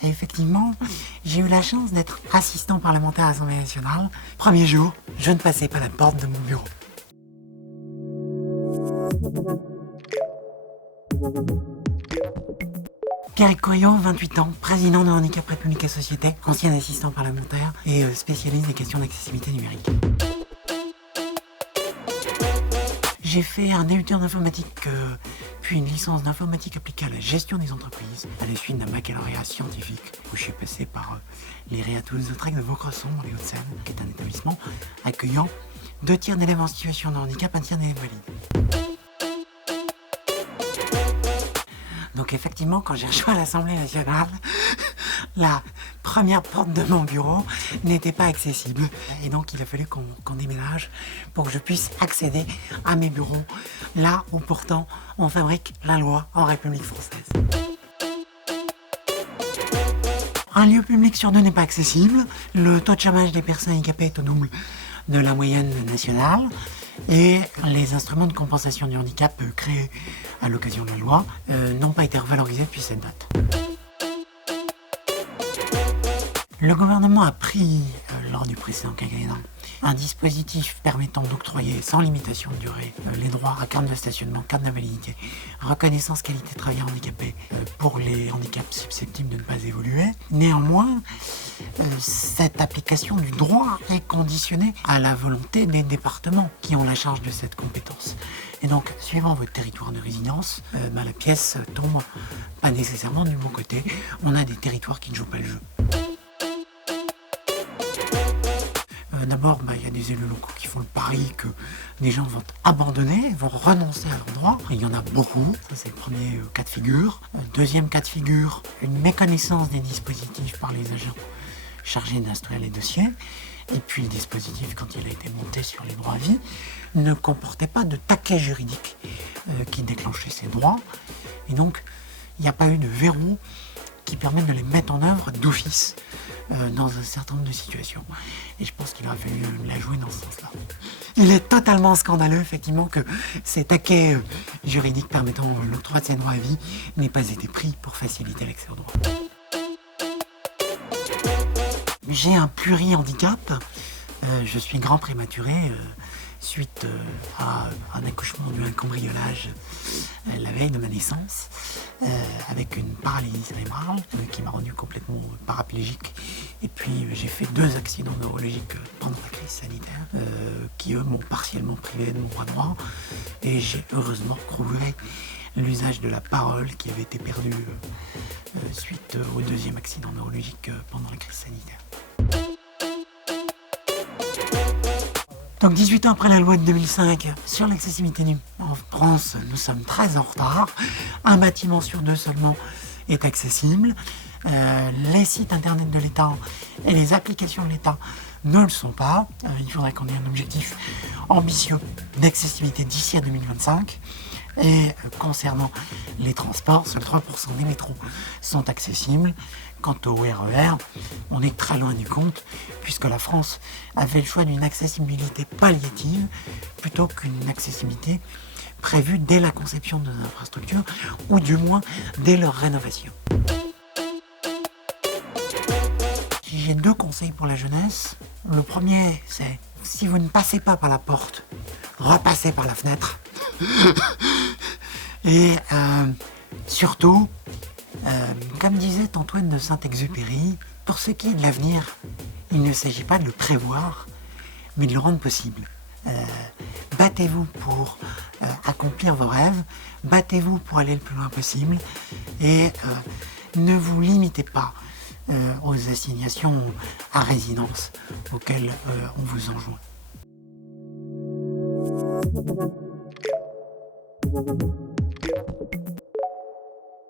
Et effectivement, j'ai eu la chance d'être assistant parlementaire à l'Assemblée nationale. Premier jour, je ne passais pas la porte de mon bureau. Pierre Coyot, 28 ans, président de Handicap République et Société, ancien assistant parlementaire et spécialiste des questions d'accessibilité numérique. J'ai fait un DUT en informatique, puis une licence d'informatique appliquée à la gestion des entreprises, à la suite d'un baccalauréat scientifique, où je suis passé par les Réa Toulouse-Lautrec de Vaucresson, dans les Hauts-de-Seine, qui est un établissement accueillant 2 tiers d'élèves en situation de handicap, 1 tiers d'élèves valides. Donc effectivement, quand j'ai rejoint l'Assemblée nationale, la première porte de mon bureau n'était pas accessible. Et donc il a fallu qu'on déménage pour que je puisse accéder à mes bureaux, là où pourtant on fabrique la loi en République française. Un lieu public sur 2 n'est pas accessible. Le taux de chômage des personnes handicapées est au double de la moyenne nationale. Et les instruments de compensation du handicap créés à l'occasion de la loi n'ont pas été revalorisés depuis cette date. Le gouvernement a pris, lors du précédent quinquennat, un dispositif permettant d'octroyer sans limitation de durée les droits à carte de stationnement, carte d'invalidité, reconnaissance qualité de travailleur handicapé pour les handicaps susceptibles de ne pas évoluer. Néanmoins, cette application du droit est conditionnée à la volonté des départements qui ont la charge de cette compétence. Et donc, suivant votre territoire de résidence, la pièce tombe pas nécessairement du bon côté. On a des territoires qui ne jouent pas le jeu. D'abord, il y a des élus locaux qui font le pari que les gens vont abandonner, vont renoncer à leurs droits. Il y en a beaucoup, ça c'est le premier cas de figure. Deuxième cas de figure, une méconnaissance des dispositifs par les agents chargés d'instruire les dossiers. Et puis le dispositif, quand il a été monté sur les droits à vie, ne comportait pas de taquet juridique qui déclenchait ces droits. Et donc, il n'y a pas eu de verrou qui permettent de les mettre en œuvre d'office dans un certain nombre de situations. Et je pense qu'il aurait fallu la jouer dans ce sens-là. Il est totalement scandaleux, effectivement, que ces taquets juridiques permettant l'octroi de ces droits à vie n'aient pas été pris pour faciliter l'accès aux droits. J'ai un pluri-handicap. Je suis grand prématuré suite à un accouchement dû à un cambriolage la veille de ma naissance, avec une paralysie cérébrale qui m'a rendu complètement paraplégique. Et puis j'ai fait 2 accidents neurologiques pendant la crise sanitaire qui eux m'ont partiellement privé de mon bras droit. Et j'ai heureusement retrouvé l'usage de la parole qui avait été perdu suite au 2e accident neurologique pendant la crise sanitaire. Donc 18 ans après la loi de 2005 sur l'accessibilité en France, nous sommes très en retard. Un bâtiment sur 2 seulement est accessible. Les sites internet de l'État et les applications de l'État ne le sont pas. Il faudrait qu'on ait un objectif ambitieux d'accessibilité d'ici à 2025. Et concernant les transports, seuls 3% des métros sont accessibles. Quant au RER, on est très loin du compte, puisque la France a fait le choix d'une accessibilité palliative plutôt qu'une accessibilité prévue dès la conception de nos infrastructures, ou du moins dès leur rénovation. J'ai 2 conseils pour la jeunesse. Le premier, c'est si vous ne passez pas par la porte, repassez par la fenêtre. Et surtout, comme disait Antoine de Saint-Exupéry, pour ce qui est de l'avenir, il ne s'agit pas de le prévoir, mais de le rendre possible. Battez-vous pour accomplir vos rêves, battez-vous pour aller le plus loin possible, et ne vous limitez pas aux assignations à résidence auxquelles on vous enjoint.